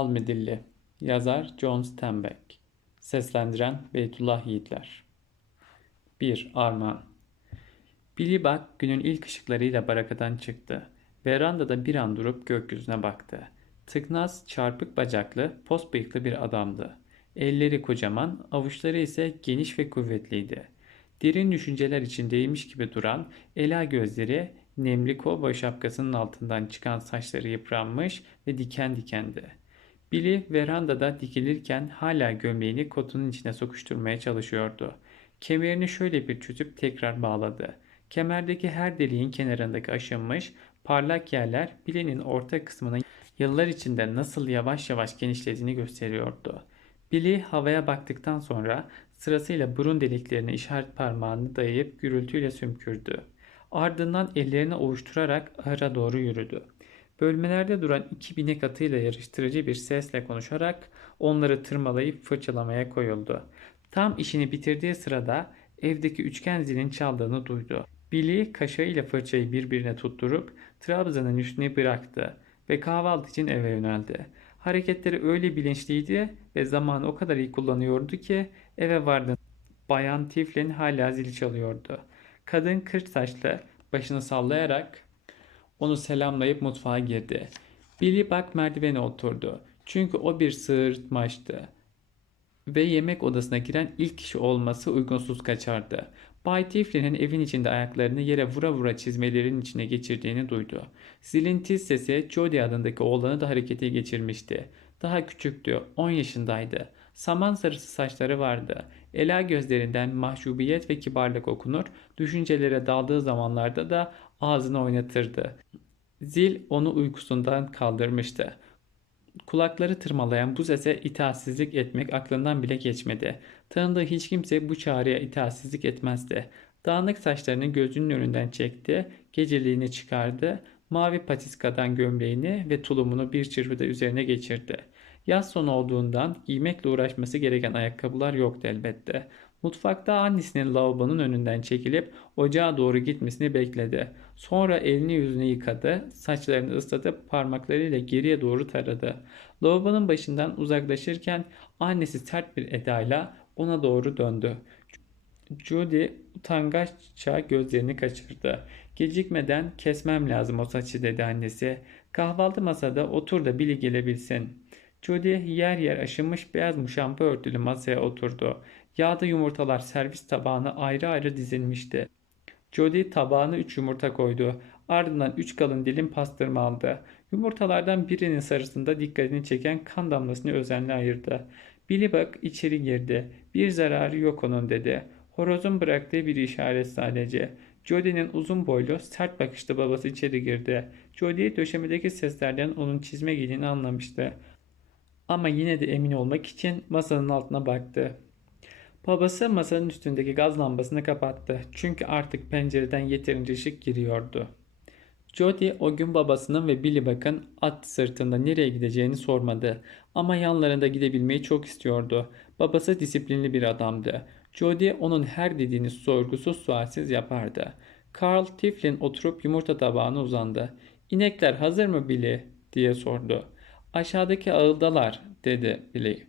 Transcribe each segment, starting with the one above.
Almedilli Yazar John Steinbeck Seslendiren Beytullah Yiğitler 1. Armağan Billy Buck günün ilk ışıklarıyla barakadan çıktı. Verandada bir an durup gökyüzüne baktı. Tıknaz, çarpık bacaklı, pos bıyıklı bir adamdı. Elleri kocaman, avuçları ise geniş ve kuvvetliydi. Derin düşünceler içindeymiş gibi duran, ela gözleri, nemli kovboy şapkasının altından çıkan saçları yıpranmış ve diken dikendi. Billy verandada dikilirken hala gömleğini kotunun içine sokuşturmaya çalışıyordu. Kemerini şöyle bir çözüp tekrar bağladı. Kemerdeki her deliğin kenarındaki aşınmış, parlak yerler Billy'nin orta kısmının yıllar içinde nasıl yavaş yavaş genişlediğini gösteriyordu. Billy havaya baktıktan sonra sırasıyla burun deliklerine işaret parmağını dayayıp gürültüyle sümkürdü. Ardından ellerini ovuşturarak ahıra doğru yürüdü. Bölmelerde duran iki binek atıyla yarıştırıcı bir sesle konuşarak onları tırmalayıp fırçalamaya koyuldu. Tam işini bitirdiği sırada evdeki üçgen zilin çaldığını duydu. Billy kaşığıyla fırçayı birbirine tutturup trabzanın üstüne bıraktı ve kahvaltı için eve yöneldi. Hareketleri öyle bilinçliydi ve zamanı o kadar iyi kullanıyordu ki eve vardı. Bayan Tiflin hala zil çalıyordu. Kadın kırk saçlı başını sallayarak onu selamlayıp mutfağa girdi. Billy Buck merdivene oturdu. Çünkü o bir sığırtmaçtı. Ve yemek odasına giren ilk kişi olması uygunsuz kaçardı. Bay Tiflin'in evin içinde ayaklarını yere vura vura çizmelerin içine geçirdiğini duydu. Zilin tiz sesi Jody adındaki oğlanı da harekete geçirmişti. Daha küçüktü, 10 yaşındaydı. Saman sarısı saçları vardı. Ela gözlerinden mahcubiyet ve kibarlık okunur, düşüncelere daldığı zamanlarda da ağzını oynatırdı. Zil onu uykusundan kaldırmıştı. Kulakları tırmalayan bu sese itaatsizlik etmek aklından bile geçmedi. Tanıdığı hiç kimse bu çağrıya itaatsizlik etmezdi. Dağınık saçlarını gözünün önünden çekti, geceliğini çıkardı, mavi patiskadan gömleğini ve tulumunu bir çırpıda üzerine geçirdi. Yaz sonu olduğundan giymekle uğraşması gereken ayakkabılar yoktu elbette. Mutfakta annesinin lavabonun önünden çekilip ocağa doğru gitmesini bekledi. Sonra elini yüzünü yıkadı, saçlarını ıslatıp parmaklarıyla geriye doğru taradı. Lavabonun başından uzaklaşırken annesi sert bir edayla ona doğru döndü. Judy utangaçça gözlerini kaçırdı. Gecikmeden kesmem lazım o saçı dedi annesi. Kahvaltı masada otur da Billy gelebilsin. Judy yer yer aşınmış beyaz muşamba örtülü masaya oturdu. Yağda yumurtalar servis tabağına ayrı ayrı dizilmişti. Jody tabağına 3 yumurta koydu. Ardından 3 kalın dilim pastırma aldı. Yumurtalardan birinin sarısında dikkatini çeken kan damlasını özenle ayırdı. Billy Buck içeri girdi. Bir zararı yok onun dedi. Horozun bıraktığı bir işaret sadece. Jody'nin uzun boylu, sert bakışlı babası içeri girdi. Jody döşemedeki seslerden onun çizme giydiğini anlamıştı. Ama yine de emin olmak için masanın altına baktı. Babası masanın üstündeki gaz lambasını kapattı. Çünkü artık pencereden yeterince ışık giriyordu. Jody o gün babasının ve Billy Buck'ın at sırtında nereye gideceğini sormadı. Ama yanlarında gidebilmeyi çok istiyordu. Babası disiplinli bir adamdı. Jody onun her dediğini sorgusuz sualsiz yapardı. Carl Tiflin oturup yumurta tabağına uzandı. İnekler hazır mı Billy? diye sordu. Aşağıdaki ağıldalar dedi Billy.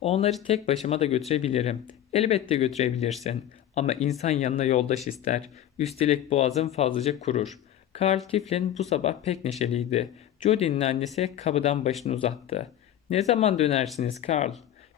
Onları tek başıma da götürebilirim. Elbette götürebilirsin. Ama insan yanına yoldaş ister. Üstelik boğazın fazlaca kurur. Carl Tiflin bu sabah pek neşeliydi. Judy'nin annesi kapıdan başını uzattı. Ne zaman dönersiniz Carl?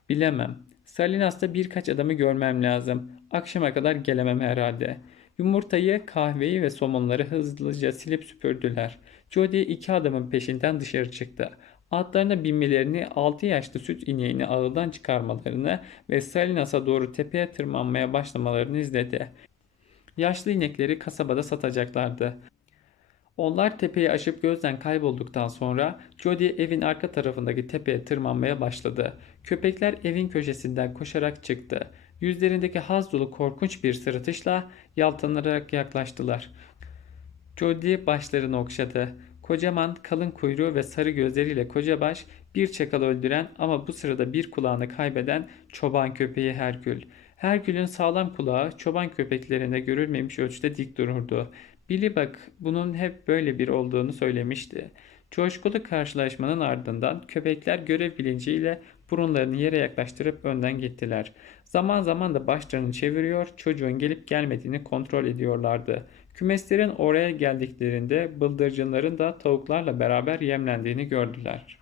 Bilemem. Salinas'ta birkaç adamı görmem lazım. Akşama kadar gelemem herhalde. Yumurtayı, kahveyi ve somonları hızlıca silip süpürdüler. Jody iki adamın peşinden dışarı çıktı. Atlarına binmelerini, 6 yaşlı süt ineğini ağıldan çıkarmalarını ve Salinas'a doğru tepeye tırmanmaya başlamalarını izledi. Yaşlı inekleri kasabada satacaklardı. Onlar tepeyi aşıp gözden kaybolduktan sonra Jody evin arka tarafındaki tepeye tırmanmaya başladı. Köpekler evin köşesinden koşarak çıktı. Yüzlerindeki haz dolu korkunç bir sırıtışla yaltanarak yaklaştılar. Jody başlarını okşadı. Kocaman, kalın kuyruğu ve sarı gözleriyle koca baş bir çakal öldüren ama bu sırada bir kulağını kaybeden çoban köpeği Herkül. Herkül'ün sağlam kulağı çoban köpeklerinde görülmemiş ölçüde dik dururdu. Billy Buck bunun hep böyle bir olduğunu söylemişti. Coşkulu karşılaşmanın ardından köpekler görev bilinciyle burunlarını yere yaklaştırıp önden gittiler. Zaman zaman da başlarını çeviriyor, çocuğun gelip gelmediğini kontrol ediyorlardı. Kümeslerin oraya geldiklerinde bıldırcınların da tavuklarla beraber yemlendiğini gördüler.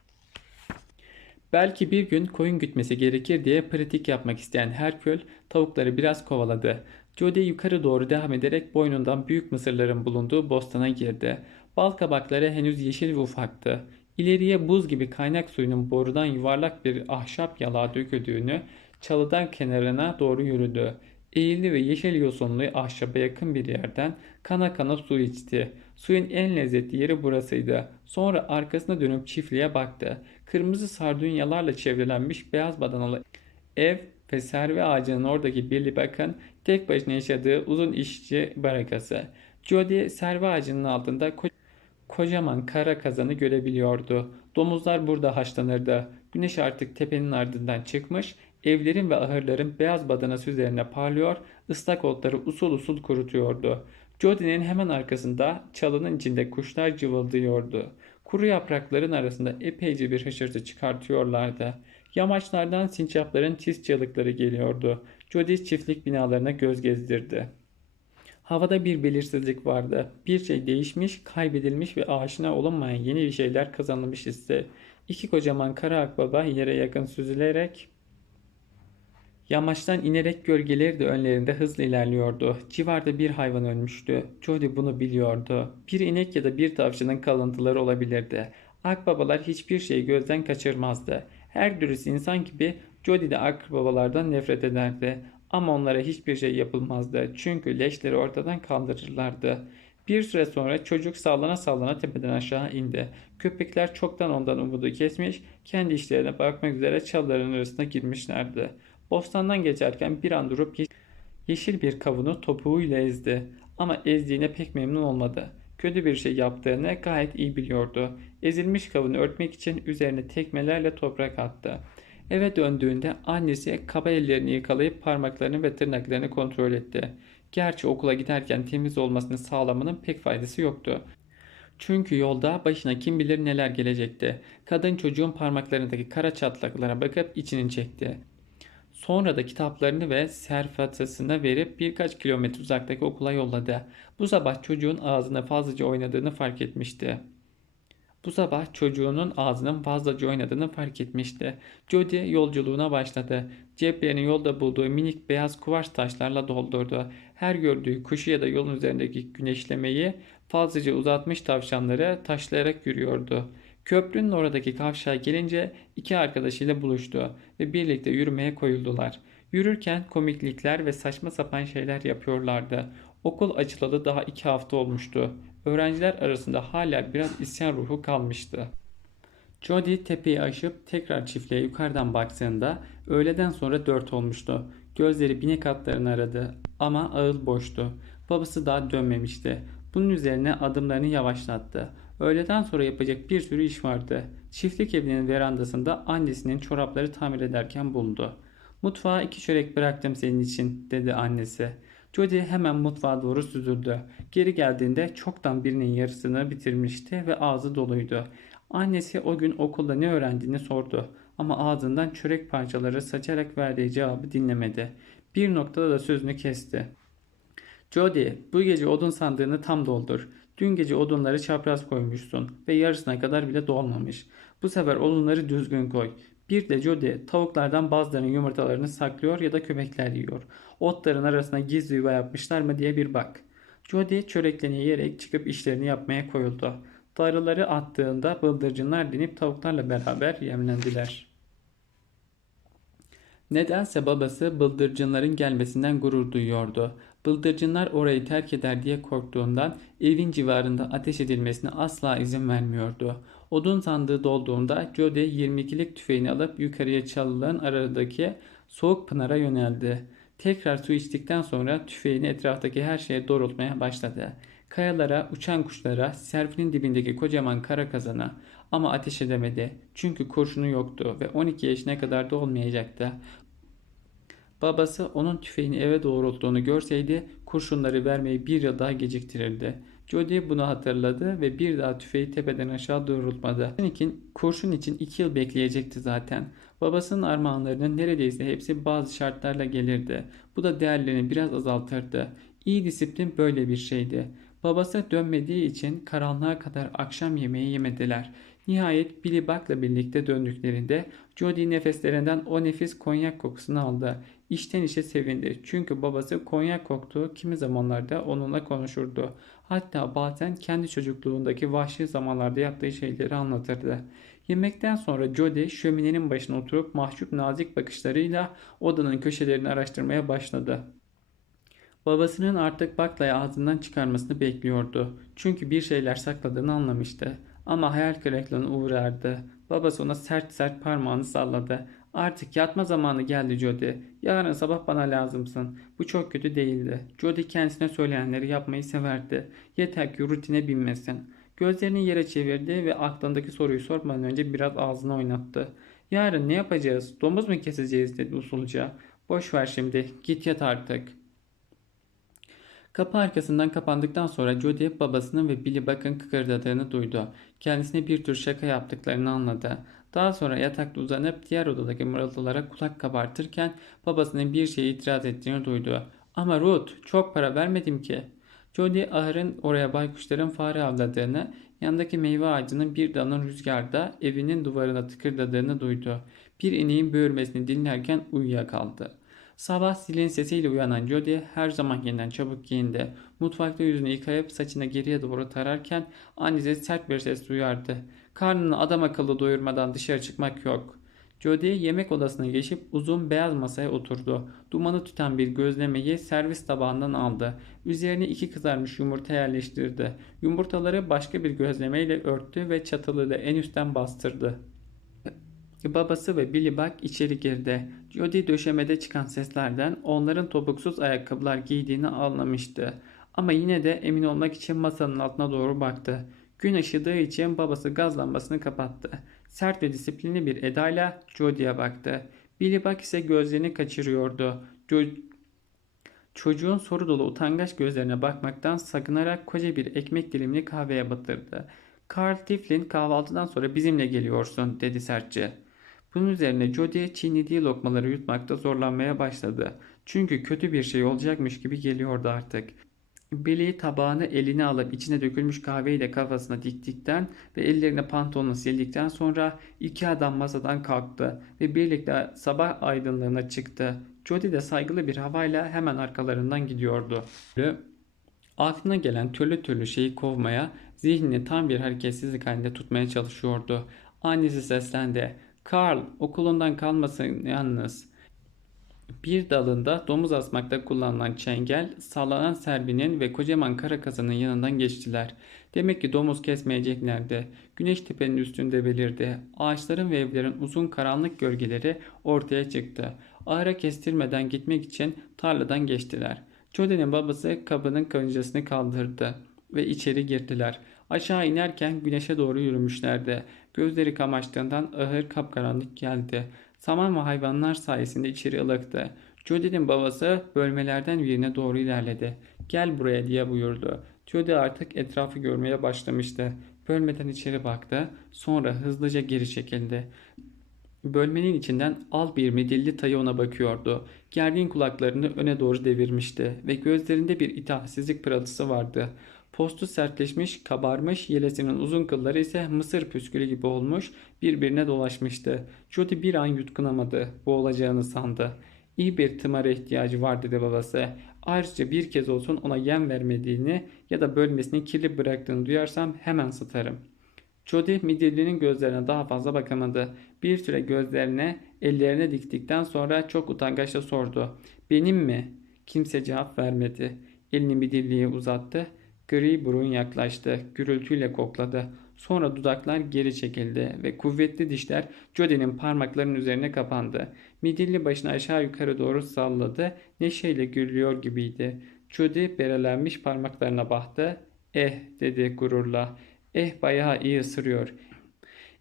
Belki bir gün koyun gütmesi gerekir diye pratik yapmak isteyen Herkül tavukları biraz kovaladı. Jody yukarı doğru devam ederek boynundan büyük mısırların bulunduğu bostana girdi. Bal kabakları henüz yeşil ve ufaktı. İleriye buz gibi kaynak suyunun borudan yuvarlak bir ahşap yalağa döküldüğünü çalıdan kenarına doğru yürüdü. Eğildi ve yeşil yosunlu ahşaba yakın bir yerden kana kana su içti. Suyun en lezzetli yeri burasıydı. Sonra arkasına dönüp çiftliğe baktı. Kırmızı sardunyalarla çevrelenmiş beyaz badanalı ev ve serve ağacının oradaki Billy Buck'ın tek başına yaşadığı uzun işçi barakası. Jody serve ağacının altında ko- kocaman kara kazanı görebiliyordu. Domuzlar burada haşlanırdı. Güneş artık tepenin ardından çıkmış, evlerin ve ahırların beyaz badanası üzerine parlıyor, ıslak otları usul usul kurutuyordu. Jody'nin hemen arkasında çalının içinde kuşlar cıvıldıyordu. Kuru yaprakların arasında epeyce bir hışırtı çıkartıyorlardı. Yamaçlardan sincapların tiz çığlıkları geliyordu. Jody çiftlik binalarına göz gezdirdi. Havada bir belirsizlik vardı. Bir şey değişmiş, kaybedilmiş ve aşina olunmayan yeni bir şeyler kazanılmış hissi. İki kocaman kara akbaba yere yakın süzülerek Yamaçtan inerek gölgeleri de önlerinde hızla ilerliyordu. Civarda bir hayvan ölmüştü. Jody bunu biliyordu. Bir inek ya da bir tavşanın kalıntıları olabilirdi. Akbabalar hiçbir şeyi gözden kaçırmazdı. Her dürüst insan gibi Jody de akbabalardan nefret ederdi. Ama onlara hiçbir şey yapılmazdı. Çünkü leşleri ortadan kaldırırlardı. Bir süre sonra çocuk sallana sallana tepeden aşağı indi. Köpekler çoktan ondan umudu kesmiş, kendi işlerine bakmak üzere çalıların arasına girmişlerdi. Bostandan geçerken bir an durup yeşil bir kavunu topuğuyla ezdi. Ama ezdiğine pek memnun olmadı. Kötü bir şey yaptığını gayet iyi biliyordu. Ezilmiş kavunu örtmek için üzerine tekmelerle toprak attı. Eve döndüğünde annesi kaba ellerini yıkalayıp parmaklarını ve tırnaklarını kontrol etti. Gerçi okula giderken temiz olmasını sağlamanın pek faydası yoktu. Çünkü yolda başına kim bilir neler gelecekti. Kadın çocuğun parmaklarındaki kara çatlaklara bakıp içini çekti. Sonra da kitaplarını ve serfatasını verip birkaç kilometre uzaktaki okula yolladı. Bu sabah çocuğun ağzına fazlaca oynadığını fark etmişti. Bu sabah çocuğunun ağzının fazlaca oynadığını fark etmişti. Jody yolculuğuna başladı. Ceplerini yolda bulduğu minik beyaz kuvars taşlarla doldurdu. Her gördüğü kuşu ya da yolun üzerindeki güneşlemeyi fazlaca uzatmış tavşanları taşlayarak yürüyordu. Köprünün oradaki kavşağa gelince iki arkadaşıyla buluştu ve birlikte yürümeye koyuldular. Yürürken komiklikler ve saçma sapan şeyler yapıyorlardı. Okul açılalı daha iki hafta olmuştu. Öğrenciler arasında hala biraz isyan ruhu kalmıştı. Jody tepeyi aşıp tekrar çiftliğe yukarıdan baktığında öğleden sonra dört olmuştu. Gözleri binek atlarını aradı ama ağıl boştu. Babası daha dönmemişti. Bunun üzerine adımlarını yavaşlattı. Öğleden sonra yapacak bir sürü iş vardı. Çiftlik evinin verandasında annesinin çorapları tamir ederken bulundu. Mutfağa iki çörek bıraktım senin için dedi annesi. Jody hemen mutfağa doğru süzüldü. Geri geldiğinde çoktan birinin yarısını bitirmişti ve ağzı doluydu. Annesi o gün okulda ne öğrendiğini sordu ama ağzından çörek parçaları saçarak verdiği cevabı dinlemedi. Bir noktada da sözünü kesti. Jody, bu gece odun sandığını tam doldur. Dün gece odunları çapraz koymuşsun ve yarısına kadar bile dolmamış. Bu sefer odunları düzgün koy. Bir de Jody tavuklardan bazılarının yumurtalarını saklıyor ya da köpekler yiyor. Otların arasına gizli yuva yapmışlar mı diye bir bak. Jody çöreklerini yiyerek çıkıp işlerini yapmaya koyuldu. Darıları attığında bıldırcınlar dinip tavuklarla beraber yemlendiler. Nedense babası bıldırcınların gelmesinden gurur duyuyordu. Bıldırcınlar orayı terk eder diye korktuğundan evin civarında ateş edilmesine asla izin vermiyordu. Odun sandığı dolduğunda Jody 22'lik tüfeğini alıp yukarıya çalıların aradaki soğuk pınara yöneldi. Tekrar su içtikten sonra tüfeğini etraftaki her şeye doğrultmaya başladı. Kayalara, uçan kuşlara, serfinin dibindeki kocaman kara kazana ama ateş edemedi. Çünkü kurşunu yoktu ve 12 yaşına kadar da olmayacaktı. Babası onun tüfeğini eve doğrulttuğunu görseydi kurşunları vermeyi bir yıl daha geciktirirdi. Jody bunu hatırladı ve bir daha tüfeği tepeden aşağı doğrultmadı. İçin, kurşun için iki yıl bekleyecekti zaten. Babasının armağanlarının neredeyse hepsi bazı şartlarla gelirdi. Bu da değerlerini biraz azaltırdı. İyi disiplin böyle bir şeydi. Babası dönmediği için karanlığa kadar akşam yemeği yemediler. Nihayet Billy Buck'la birlikte döndüklerinde Jody nefeslerinden o nefis konyak kokusunu aldı. İşten işe sevindi. Çünkü babası konyak koktuğu kimi zamanlarda onunla konuşurdu. Hatta bazen kendi çocukluğundaki vahşi zamanlarda yaptığı şeyleri anlatırdı. Yemekten sonra Jody şöminenin başına oturup mahcup nazik bakışlarıyla odanın köşelerini araştırmaya başladı. Babasının artık baklayı ağzından çıkarmasını bekliyordu. Çünkü bir şeyler sakladığını anlamıştı. Ama hayal kırıklığına uğrardı. Babası ona sert sert parmağını salladı. Artık yatma zamanı geldi Jody. Yarın sabah bana lazımsın. Bu çok kötü değildi. Jody kendisine söyleyenleri yapmayı severdi. Yeter ki rutine binmesin. Gözlerini yere çevirdi ve aklındaki soruyu sormadan önce biraz ağzını oynattı. Yarın ne yapacağız? Domuz mu keseceğiz dedi usulca. Boş ver şimdi. Git yat artık. Kapı arkasından kapandıktan sonra Jody babasının ve Billy Buck'ın kıkırdadığını duydu. Kendisine bir tür şaka yaptıklarını anladı. Daha sonra yatakta uzanıp diğer odadaki mırıltılara kulak kabartırken babasının bir şeye itiraz ettiğini duydu. Ama Ruth çok para vermedim ki. Jody ahırın oraya baykuşların fare avladığını, yandaki meyve ağacının bir dalın rüzgarda evinin duvarına tıkırdadığını duydu. Bir ineğin böğürmesini dinlerken uyuyakaldı. Sabah zilin sesiyle uyanan Jody her zamankinden çabuk giyindi. Mutfakta yüzünü yıkayıp saçını geriye doğru tararken annesi sert bir ses duyardı. Karnını adam akıllı doyurmadan dışarı çıkmak yok. Jody yemek odasına geçip uzun beyaz masaya oturdu. Dumanı tüten bir gözlemeyi servis tabağından aldı. Üzerine iki kızarmış yumurta yerleştirdi. Yumurtaları başka bir gözlemeyle örttü ve çatılıyla en üstten bastırdı. Babası ve Billy Buck içeri girdi. Jody döşemede çıkan seslerden onların topuksuz ayakkabılar giydiğini anlamıştı. Ama yine de emin olmak için masanın altına doğru baktı. Gün ışıdığı için babası gaz lambasını kapattı. Sert ve disiplinli bir edayla Jody'ye baktı. Billy Buck ise gözlerini kaçırıyordu. Jo Çocuğun soru dolu utangaç gözlerine bakmaktan sakınarak koca bir ekmek dilimini kahveye batırdı. Carl Tiflin kahvaltıdan sonra bizimle geliyorsun dedi sertçe. Bunun üzerine Jody çiğnediği lokmaları yutmakta zorlanmaya başladı. Çünkü kötü bir şey olacakmış gibi geliyordu artık. Billy tabağını eline alıp içine dökülmüş kahveyle kafasına diktikten ve ellerine pantolonunu sildikten sonra iki adam masadan kalktı ve birlikte sabah aydınlığına çıktı. Jody de saygılı bir havayla hemen arkalarından gidiyordu. Aklına gelen türlü türlü şeyi kovmaya, zihnini tam bir hareketsizlik halinde tutmaya çalışıyordu. Annesi seslendi. Karl okulundan kalmasın yalnız. Bir dalında domuz asmakta kullanılan çengel, sallanan serbinin ve kocaman kara kazanın yanından geçtiler. Demek ki domuz kesmeyeceklerdi. Güneş tepenin üstünde belirdi. Ağaçların ve evlerin uzun karanlık gölgeleri ortaya çıktı. Ağra kestirmeden gitmek için tarladan geçtiler. Jody'nin babası kabının kancasını kaldırdı ve içeri girdiler. Aşağı inerken güneşe doğru yürümüşlerdi. Gözleri kamaştığından ahır kapkaranlık geldi. Saman ve hayvanlar sayesinde içeri ılıktı. Jody'nin babası bölmelerden birine doğru ilerledi. Gel buraya diye buyurdu. Jody artık etrafı görmeye başlamıştı. Bölmeden içeri baktı. Sonra hızlıca geri çekildi. Bölmenin içinden al bir midilli tayı ona bakıyordu. Gergin kulaklarını öne doğru devirmişti ve gözlerinde bir itaatsizlik pırıltısı vardı. Postu sertleşmiş, kabarmış, yelesinin uzun kılları ise mısır püskülü gibi olmuş, birbirine dolaşmıştı. Jody bir an yutkunamadı, boğulacağını sandı. İyi bir tımara ihtiyacı var dedi babası. Ayrıca bir kez olsun ona yem vermediğini ya da bölmesini kirli bıraktığını duyarsam hemen satarım. Jody midillinin gözlerine daha fazla bakamadı. Bir süre gözlerine, ellerine diktikten sonra çok utangaçla sordu. Benim mi? Kimse cevap vermedi. Elini midilliye uzattı. Gri burun yaklaştı. Gürültüyle kokladı. Sonra dudaklar geri çekildi ve kuvvetli dişler Jody'nin parmaklarının üzerine kapandı. Midilli başını aşağı yukarı doğru salladı. Neşeyle gülüyor gibiydi. Jody berelenmiş parmaklarına baktı. Eh dedi gururla. Eh bayağı iyi ısırıyor.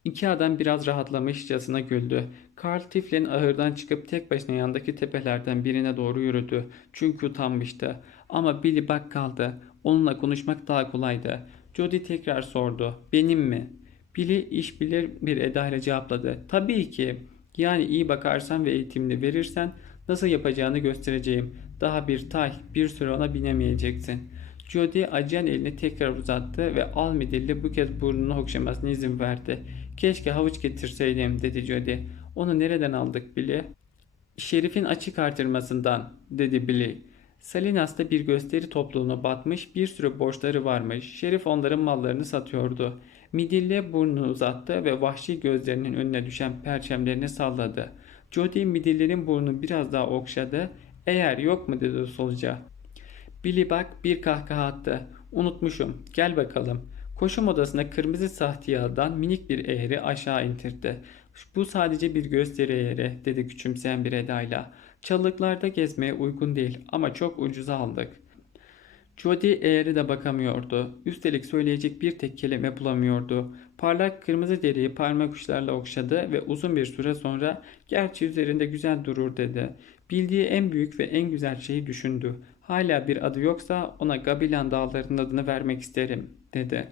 İki adam biraz rahatlamışçasına güldü. Carl Tiflin ahırdan çıkıp tek başına yandaki tepelerden birine doğru yürüdü. Çünkü utanmıştı. Ama Billy Buck kaldı. Onunla konuşmak daha kolaydı. Jody tekrar sordu. Benim mi? Billy iş bilir bir edayla cevapladı. Tabii ki. Yani iyi bakarsan ve eğitimini verirsen nasıl yapacağını göstereceğim. Daha bir tay, bir süre ona binemeyeceksin. Jody acıyan elini tekrar uzattı ve Almidilli bu kez burnunu okşamasına izin verdi. Keşke havuç getirseydim dedi Jody. Onu nereden aldık Billy? Şerif'in açık artırmasından dedi Billy. Salinas'ta bir gösteri topluluğuna batmış bir sürü borçları varmış. Şerif onların mallarını satıyordu. Midilli burnunu uzattı ve vahşi gözlerinin önüne düşen perçemlerini salladı. Jody midillerin burnunu biraz daha okşadı. Eğer yok mu dedi solca. Billy bak bir kahkaha attı. Unutmuşum. Gel bakalım. Koşum odasına kırmızı sahtiyadan minik bir eğri aşağı indirdi. Bu sadece bir gösteri eğri dedi küçümseyen bir edayla. Çalılıklarda gezmeye uygun değil ama çok ucuza aldık. Jody eğri de bakamıyordu. Üstelik söyleyecek bir tek kelime bulamıyordu. Parlak kırmızı deriyi parmak uçlarla okşadı ve uzun bir süre sonra gerçi üzerinde güzel durur dedi. Bildiği en büyük ve en güzel şeyi düşündü. Hala bir adı yoksa ona Gabilan dağlarının adını vermek isterim dedi.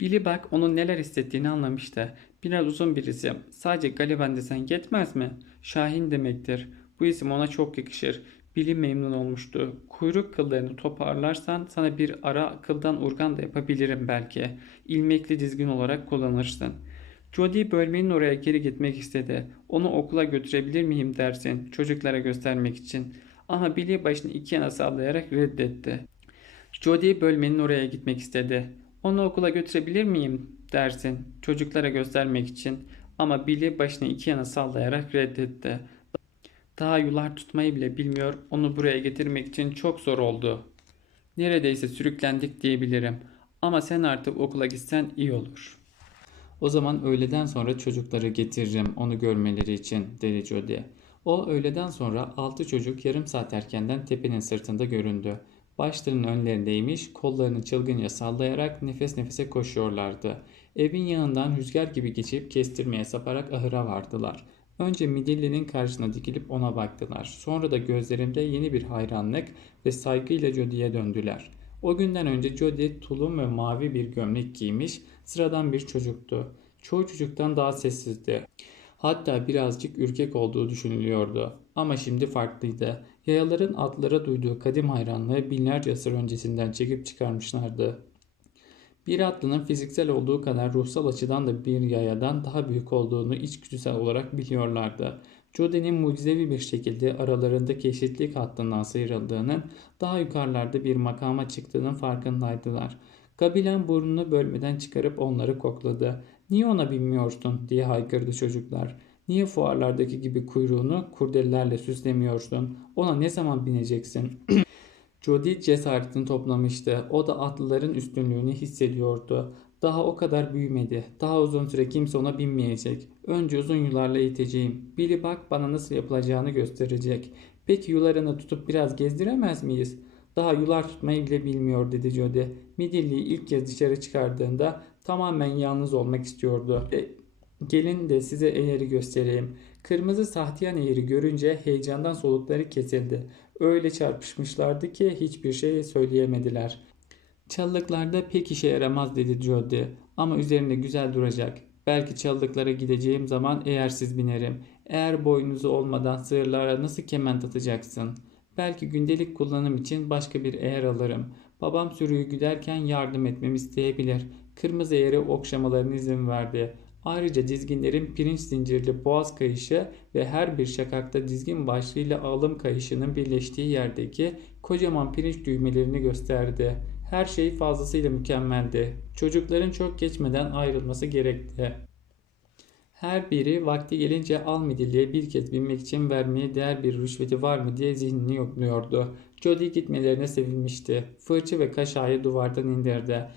Billy bak onun neler hissettiğini anlamıştı. Biraz uzun bir isim. Sadece Galiban desen yetmez mi? Şahin demektir. Bu isim ona çok yakışır. Billy memnun olmuştu. Kuyruk kıllarını toparlarsan sana bir ara kıldan urgan da yapabilirim belki. İlmekli dizgin olarak kullanırsın. Jody bölmenin oraya geri gitmek istedi. Onu okula götürebilir miyim dersin çocuklara göstermek için. Ama Billy başını iki yana sallayarak reddetti. Jody bölmenin oraya gitmek istedi. Onu okula götürebilir miyim dersin çocuklara göstermek için. Ama Billy başını iki yana sallayarak reddetti. Daha yular tutmayı bile bilmiyor. Onu buraya getirmek için çok zor oldu. Neredeyse sürüklendik diyebilirim. Ama sen artık okula gitsen iyi olur. O zaman öğleden sonra çocukları getiririm onu görmeleri için dedi Jody. O öğleden sonra altı çocuk yarım saat erkenden tepenin sırtında göründü. Başlarının önlerindeymiş, kollarını çılgınca sallayarak nefes nefese koşuyorlardı. Evin yanından rüzgar gibi geçip kestirmeye saparak ahıra vardılar. Önce Midilli'nin karşısına dikilip ona baktılar. Sonra da gözlerinde yeni bir hayranlık ve saygıyla Jody'ye döndüler. O günden önce Jody tulum ve mavi bir gömlek giymiş, sıradan bir çocuktu. Çoğu çocuktan daha sessizdi. Hatta birazcık ürkek olduğu düşünülüyordu. Ama şimdi farklıydı. Yayaların atlara duyduğu kadim hayranlığı binlerce asır öncesinden çekip çıkarmışlardı. Bir atlının fiziksel olduğu kadar ruhsal açıdan da bir yayadan daha büyük olduğunu içgüdüsel olarak biliyorlardı. Jody'nin mucizevi bir şekilde aralarındaki eşitlik hattından sıyrıldığının, daha yukarılarda bir makama çıktığının farkındaydılar. Gabilen burnunu bölmeden çıkarıp onları kokladı. Niye ona binmiyorsun diye haykırdı çocuklar. Niye fuarlardaki gibi kuyruğunu kurdelelerle süslemiyorsun? Ona ne zaman bineceksin? Jody cesaretini toplamıştı. O da atlıların üstünlüğünü hissediyordu. Daha o kadar büyümedi. Daha uzun süre kimse ona binmeyecek. Önce uzun yularla iteceğim. Billy bak bana nasıl yapılacağını gösterecek. Peki yularını tutup biraz gezdiremez miyiz? Daha yular tutmayı bile bilmiyor dedi Jody. Midilli'yi ilk kez dışarı çıkardığında tamamen yalnız olmak istiyordu. E, gelin de size eğeri göstereyim. Kırmızı sahtiyan eğri görünce heyecandan solukları kesildi. Öyle çarpışmışlardı ki hiçbir şey söyleyemediler. Çalılıklarda pek işe yaramaz dedi Jody ama üzerinde güzel duracak. Belki çalılıklara gideceğim zaman eğer siz binerim. Eğer boynuzu olmadan sığırlara nasıl kemen atacaksın? Belki gündelik kullanım için başka bir eğer alırım. Babam sürüyü güderken yardım etmemi isteyebilir. Kırmızı eğeri okşamalarına izin verdi. Ayrıca dizginlerin pirinç zincirli boğaz kayışı ve her bir şakakta dizgin başlığıyla alım kayışının birleştiği yerdeki kocaman pirinç düğmelerini gösterdi. Her şey fazlasıyla mükemmeldi. Çocukların çok geçmeden ayrılması gerekti. Her biri vakti gelince Almidilli'ye bir kez binmek için vermeye değer bir rüşveti var mı diye zihnini yokluyordu. Jody gitmelerine sevinmişti. Fırça ve kaşayı duvardan indirdi.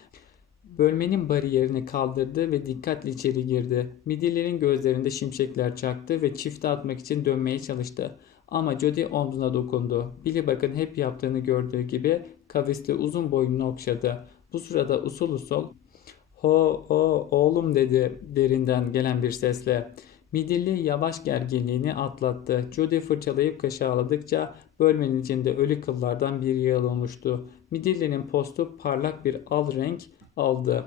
Bölmenin bariyerini kaldırdı ve dikkatli içeri girdi. Midillerin gözlerinde şimşekler çaktı ve çifte atmak için dönmeye çalıştı. Ama Jody omzuna dokundu. Billy bakın hep yaptığını gördüğü gibi kavisli uzun boynunu okşadı. Bu sırada usul usul ho ho oğlum dedi derinden gelen bir sesle. Midilli yavaş gerginliğini atlattı. Judy fırçalayıp kaşağıladıkça Bölmenin içinde ölü kıllardan bir yığıl olmuştu. Midilli'nin postu parlak bir al renk aldı.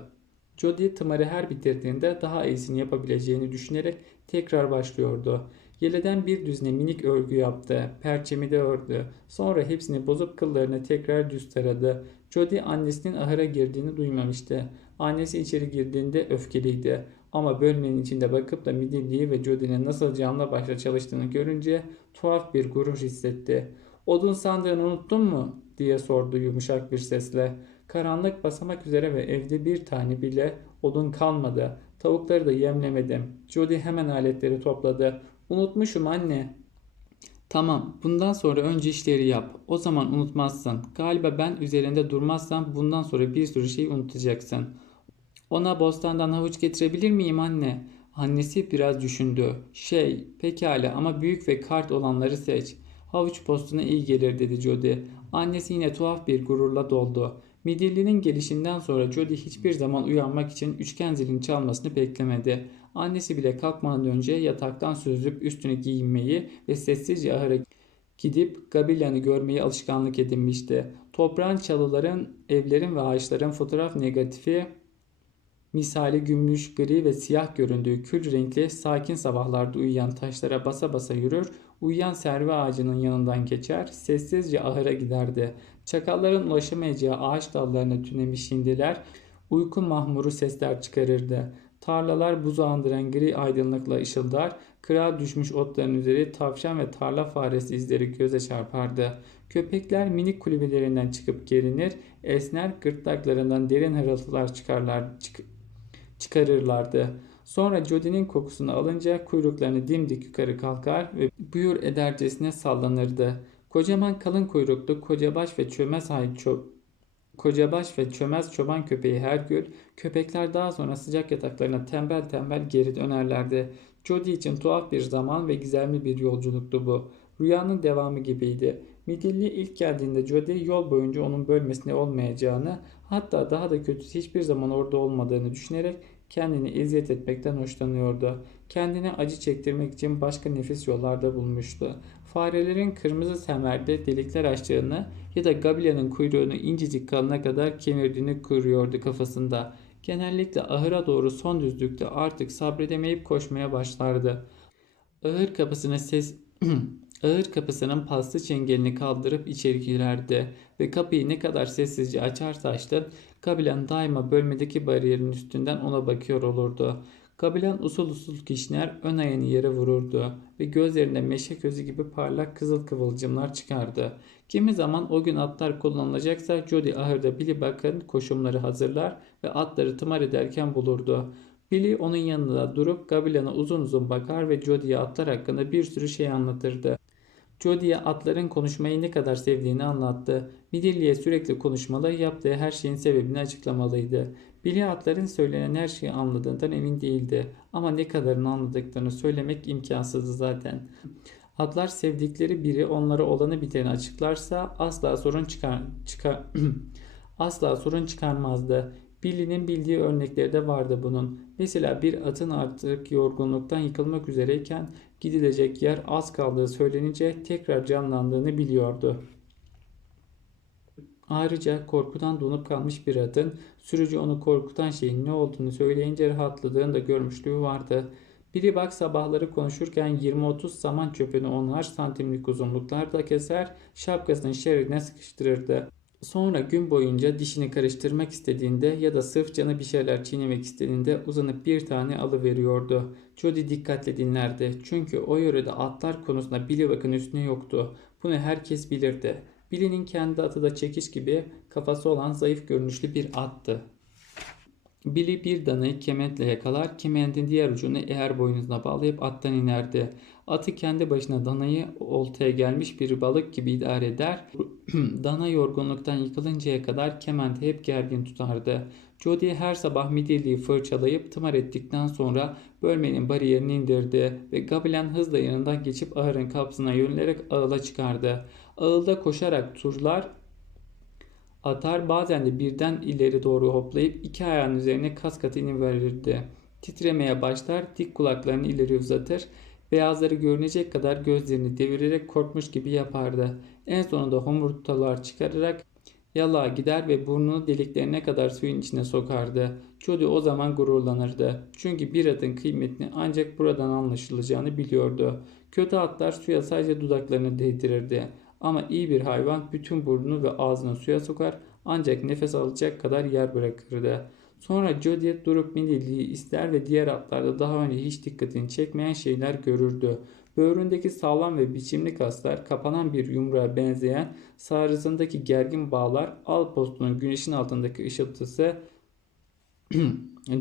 Jody tımarı her bitirdiğinde daha iyisini yapabileceğini düşünerek tekrar başlıyordu. Yeleden bir düzine minik örgü yaptı. Perçemi de ördü. Sonra hepsini bozup kıllarını tekrar düz taradı. Jody annesinin ahıra girdiğini duymamıştı. Annesi içeri girdiğinde öfkeliydi. Ama bölmenin içinde bakıp da Midilli'yi ve Jody'nin nasıl canla başla çalıştığını görünce tuhaf bir gurur hissetti. Odun sandığını unuttun mu? diye sordu yumuşak bir sesle. Karanlık basamak üzere ve evde bir tane bile odun kalmadı. Tavukları da yemlemedim. Jody hemen aletleri topladı. Unutmuşum anne. Tamam, bundan sonra önce işleri yap. O zaman unutmazsın. Galiba ben üzerinde durmazsam bundan sonra bir sürü şey unutacaksın. Ona bostandan havuç getirebilir miyim anne? Annesi biraz düşündü. Şey, pekala ama büyük ve kart olanları seç. Havuç postuna iyi gelir dedi Jody. Annesi yine tuhaf bir gururla doldu. Midilli'nin gelişinden sonra Jody hiçbir zaman uyanmak için üçgen zilin çalmasını beklemedi. Annesi bile kalkmadan önce yataktan süzülüp üstünü giyinmeyi ve sessizce ahıra gidip Gabilan'ı görmeyi alışkanlık edinmişti. Toprağın çalıların, evlerin ve ağaçların fotoğraf negatifi misali gümüş, gri ve siyah göründüğü kül renkli sakin sabahlarda uyuyan taşlara basa basa yürür, uyuyan servi ağacının yanından geçer, sessizce ahıra giderdi. Çakalların ulaşamayacağı ağaç dallarına tünemiş hindiler uyku mahmuru sesler çıkarırdı. Tarlalar buzu andıran gri aydınlıkla ışıldar, kırağa düşmüş otların üzeri tavşan ve tarla faresi izleri göze çarpardı. Köpekler minik kulübelerinden çıkıp gerinir, esner gırtlaklarından derin hırıltılar çıkarlar, çık çıkarırlardı. Sonra Jody'nin kokusunu alınca kuyruklarını dimdik yukarı kalkar ve buyur edercesine sallanırdı. Kocaman kalın kuyruklu kocabaş ve çömez hay ço kocabaş ve çömez çoban köpeği her gün köpekler daha sonra sıcak yataklarına tembel tembel geri dönerlerdi. Jody için tuhaf bir zaman ve gizemli bir yolculuktu bu. Rüyanın devamı gibiydi. Midilli ilk geldiğinde Jody yol boyunca onun bölmesine olmayacağını hatta daha da kötüsü hiçbir zaman orada olmadığını düşünerek kendini eziyet etmekten hoşlanıyordu. Kendine acı çektirmek için başka nefis yollarda bulmuştu. Farelerin kırmızı semerde delikler açtığını ya da Gabia'nın kuyruğunu incecik kalına kadar kemirdiğini kuruyordu kafasında. Genellikle ahıra doğru son düzlükte artık sabredemeyip koşmaya başlardı. Ahır kapısına ses Ağır kapısının paslı çengelini kaldırıp içeri girerdi ve kapıyı ne kadar sessizce açarsa açtı, Kabilan daima bölmedeki bariyerin üstünden ona bakıyor olurdu. Kabilan usul usul kişner ön ayağını yere vururdu ve gözlerinde meşe gözü gibi parlak kızıl kıvılcımlar çıkardı. Kimi zaman o gün atlar kullanılacaksa Jody ahırda Billy Buck'ın koşumları hazırlar ve atları tımar ederken bulurdu. Billy onun yanında durup Gabilan'a uzun uzun bakar ve Jody'ye atlar hakkında bir sürü şey anlatırdı. Jody'ye atların konuşmayı ne kadar sevdiğini anlattı. Midilli'ye sürekli konuşmalı, yaptığı her şeyin sebebini açıklamalıydı. Billy atların söylenen her şeyi anladığından emin değildi. Ama ne kadarını anladıklarını söylemek imkansızdı zaten. Atlar sevdikleri biri onlara olanı biteni açıklarsa asla sorun çıkar, çıkar asla sorun çıkarmazdı. Billy'nin bildiği örnekleri de vardı bunun. Mesela bir atın artık yorgunluktan yıkılmak üzereyken gidilecek yer az kaldığı söylenince tekrar canlandığını biliyordu. Ayrıca korkudan donup kalmış bir atın sürücü onu korkutan şeyin ne olduğunu söyleyince rahatladığını da görmüşlüğü vardı. Biri bak sabahları konuşurken 20-30 saman çöpünü onar santimlik uzunluklarda keser, şapkasının şeridine sıkıştırırdı. Sonra gün boyunca dişini karıştırmak istediğinde ya da sırf canı bir şeyler çiğnemek istediğinde uzanıp bir tane alıveriyordu. Jody dikkatle dinlerdi. Çünkü o yörede atlar konusunda Billy bakın üstüne yoktu. Bunu herkes bilirdi. Billy'nin kendi atı da çekiş gibi kafası olan zayıf görünüşlü bir attı. Billy bir danayı kementle yakalar, kementin diğer ucunu eğer boynuzuna bağlayıp attan inerdi. Atı kendi başına danayı oltaya gelmiş bir balık gibi idare eder. Dana yorgunluktan yıkılıncaya kadar kementi hep gergin tutardı. Jody her sabah midilliyi fırçalayıp tımar ettikten sonra bölmenin bariyerini indirdi ve Gabilen hızla yanından geçip ahırın kapısına yönelerek ağıla çıkardı. Ağılda koşarak turlar atar bazen de birden ileri doğru hoplayıp iki ayağın üzerine kas katı iniverirdi. Titremeye başlar, dik kulaklarını ileri uzatır, beyazları görünecek kadar gözlerini devirerek korkmuş gibi yapardı. En sonunda homurtalar çıkararak yalağa gider ve burnunu deliklerine kadar suyun içine sokardı. Jody o zaman gururlanırdı. Çünkü bir atın kıymetini ancak buradan anlaşılacağını biliyordu. Kötü atlar suya sadece dudaklarını değdirirdi. Ama iyi bir hayvan bütün burnunu ve ağzını suya sokar ancak nefes alacak kadar yer bırakırdı. Sonra Jody durup midilliyi ister ve diğer atlarda daha önce hiç dikkatini çekmeyen şeyler görürdü. Böğründeki sağlam ve biçimli kaslar, kapanan bir yumruğa benzeyen sağrısındaki gergin bağlar, al postunun güneşin altındaki ışıltısı,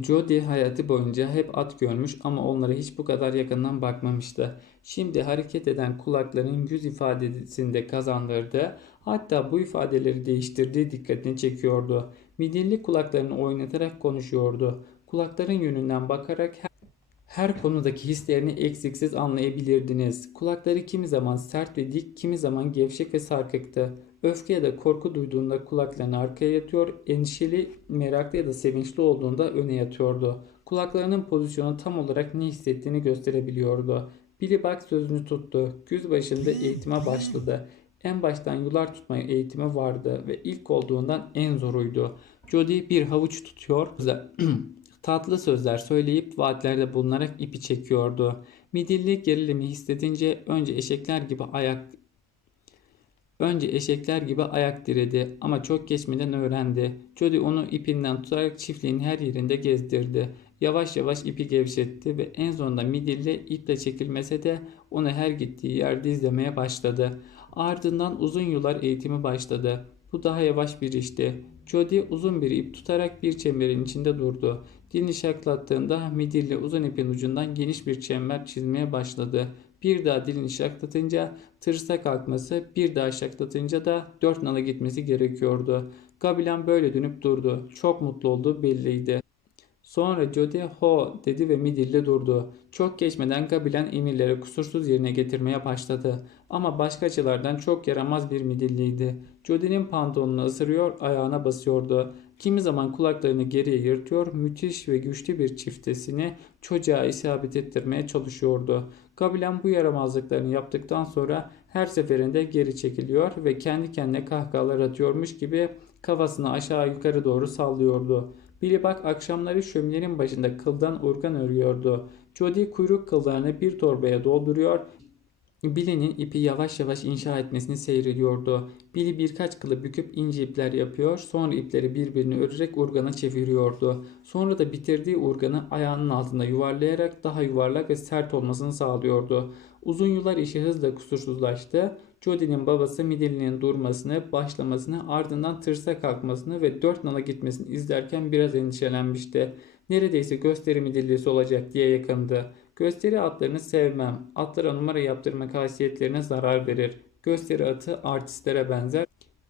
Jody hayatı boyunca hep at görmüş ama onlara hiç bu kadar yakından bakmamıştı. Şimdi hareket eden kulakların yüz ifadesinde kazandırdığı, hatta bu ifadeleri değiştirdiği dikkatini çekiyordu. Midilli kulaklarını oynatarak konuşuyordu. Kulakların yönünden bakarak her, her konudaki hislerini eksiksiz anlayabilirdiniz. Kulakları kimi zaman sert ve dik, kimi zaman gevşek ve sarkıktı. Öfke ya da korku duyduğunda kulaklarını arkaya yatıyor, endişeli, meraklı ya da sevinçli olduğunda öne yatıyordu. Kulaklarının pozisyonu tam olarak ne hissettiğini gösterebiliyordu. Billy Buck sözünü tuttu. Güz başında eğitime başladı. En baştan yular tutma eğitimi vardı ve ilk olduğundan en zoruydu. Jody bir havuç tutuyor, tatlı sözler söyleyip vaatlerde bulunarak ipi çekiyordu. Midilli gerilimi hissedince önce eşekler gibi ayak Önce eşekler gibi ayak diredi ama çok geçmeden öğrendi. Jody onu ipinden tutarak çiftliğin her yerinde gezdirdi. Yavaş yavaş ipi gevşetti ve en sonunda midilli iple çekilmese de onu her gittiği yerde izlemeye başladı. Ardından uzun yıllar eğitimi başladı. Bu daha yavaş bir işti. Jody uzun bir ip tutarak bir çemberin içinde durdu. Dilini şaklattığında midilli uzun ipin ucundan geniş bir çember çizmeye başladı. Bir daha dilini şaklatınca tırsa kalkması, bir daha şaklatınca da dört nala gitmesi gerekiyordu. Gabilan böyle dönüp durdu. Çok mutlu olduğu belliydi. Sonra Jody ho dedi ve midilli durdu. Çok geçmeden Gabilan emirleri kusursuz yerine getirmeye başladı. Ama başka açılardan çok yaramaz bir midilliydi. Jody'nin pantolonunu ısırıyor, ayağına basıyordu. Kimi zaman kulaklarını geriye yırtıyor, müthiş ve güçlü bir çiftesini çocuğa isabet ettirmeye çalışıyordu. Gabilan bu yaramazlıklarını yaptıktan sonra her seferinde geri çekiliyor ve kendi kendine kahkahalar atıyormuş gibi kafasını aşağı yukarı doğru sallıyordu. Billy Buck akşamları şöminenin başında kıldan urgan örüyordu. Jody kuyruk kıllarını bir torbaya dolduruyor, Billy'nin ipi yavaş yavaş inşa etmesini seyrediyordu. Billy birkaç kılı büküp ince ipler yapıyor, sonra ipleri birbirine örerek urgana çeviriyordu. Sonra da bitirdiği urganı ayağının altında yuvarlayarak daha yuvarlak ve sert olmasını sağlıyordu. Uzun yıllar işi hızla kusursuzlaştı. Jody'nin babası Midilli'nin durmasını, başlamasını, ardından tırsa kalkmasını ve dört nala gitmesini izlerken biraz endişelenmişti. Neredeyse gösteri Midilli'si olacak diye yakındı. Gösteri atlarını sevmem. Atlara numara yaptırmak haysiyetlerine zarar verir. Gösteri atı artistlere benzer.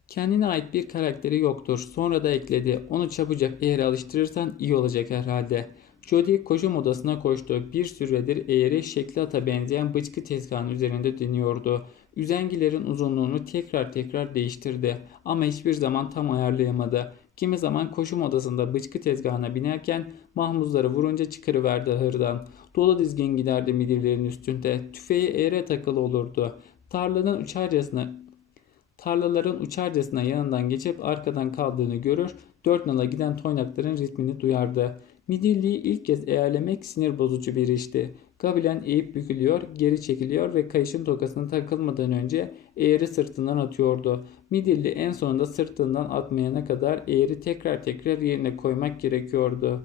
Kendine ait bir karakteri yoktur. Sonra da ekledi. Onu çabucak eğer alıştırırsan iyi olacak herhalde. Jody koşum odasına koştu. Bir süredir eğri şekli ata benzeyen bıçkı tezgahının üzerinde deniyordu. Üzengilerin uzunluğunu tekrar tekrar değiştirdi ama hiçbir zaman tam ayarlayamadı. Kimi zaman koşum odasında bıçkı tezgahına binerken mahmuzları vurunca çıkarıverdi ahırdan. Dolu dizgin giderdi midillerin üstünde. Tüfeği eğre takılı olurdu. Tarlanın uçarcasına tarlaların uçarcasına yanından geçip arkadan kaldığını görür, dört nala giden toynakların ritmini duyardı. Midilliyi ilk kez eğerlemek sinir bozucu bir işti. Kabilen eğip bükülüyor, geri çekiliyor ve kayışın tokasına takılmadan önce eğri sırtından atıyordu. Midilli en sonunda sırtından atmayana kadar eğri tekrar tekrar yerine koymak gerekiyordu.